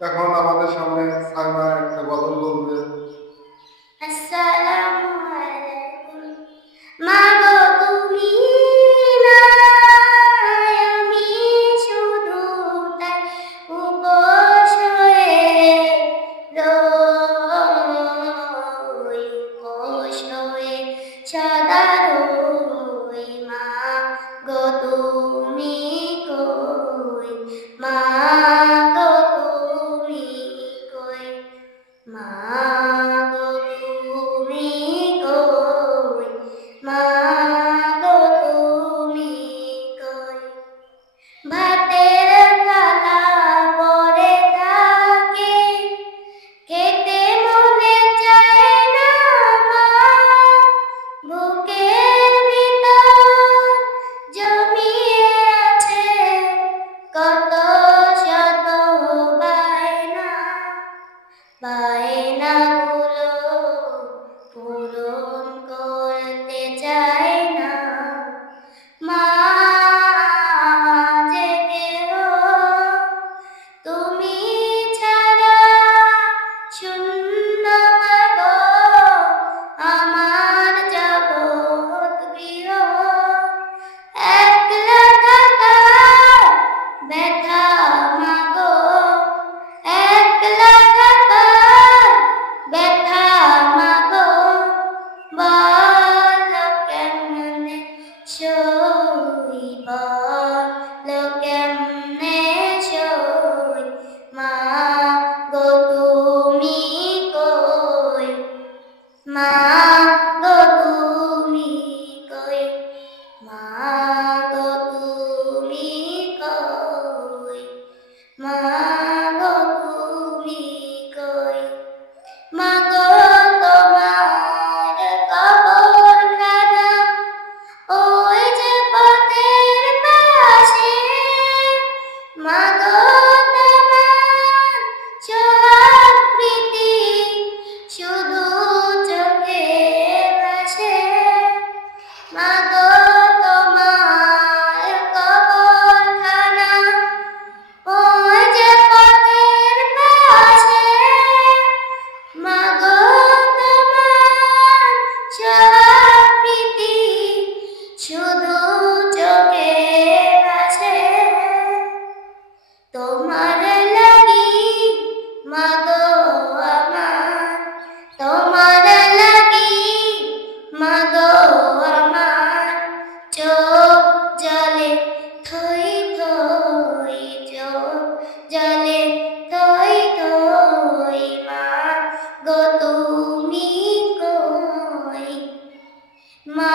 এখন আমাদের সামনে সাইমা একটা গজল বলবে। আসসালামু আলাইকুম। মা গো তুমি নাই, আমি শুধু তাই উপোস হয়ে রই, উপোস হয়ে সদা রই। মা গো তুমি কই, মা গো তুমি কই, মা গো তুমি কই, মা গো তুমি কই। ভাতের থালা পড়ে থাকে, খেতে মনে চায় না মা। বুকের ভিতর জমিয়ে আছে কত শত বায়না, বায়নাগুলো পূরণ করতে চায় না। মা যে কেহ তুমি ছাড়া শূন্য মাগো আমার জগৎ গৃহ। একলা থাকার ব্যথা মাগো, একলা থাকার ব্যথা মাগো, বলো কেমনে সই, বলো কেমনে সই। মা গো তুমি কই, মা গো তুমি কই, মা গো তুমি কই, মা গো তুমি কই। মা গো তোমার কবরখানা ওই যে পথের পাশে। মা গো তোমার সোহাগ প্রীতি শুধু চোখে ভাসে। মা গো তোমার কবরখানা ওই যে পথের পাশে। মা গো তোমার সোহাগ প্রীতি শুধু চোখে ভাসে। তোমার লাগি মা গো আমার, তোমার লাগি মা গো আমার, চোখ জলে থই থই, চোখ জলে থই থই। মা গো তুমি কই, মা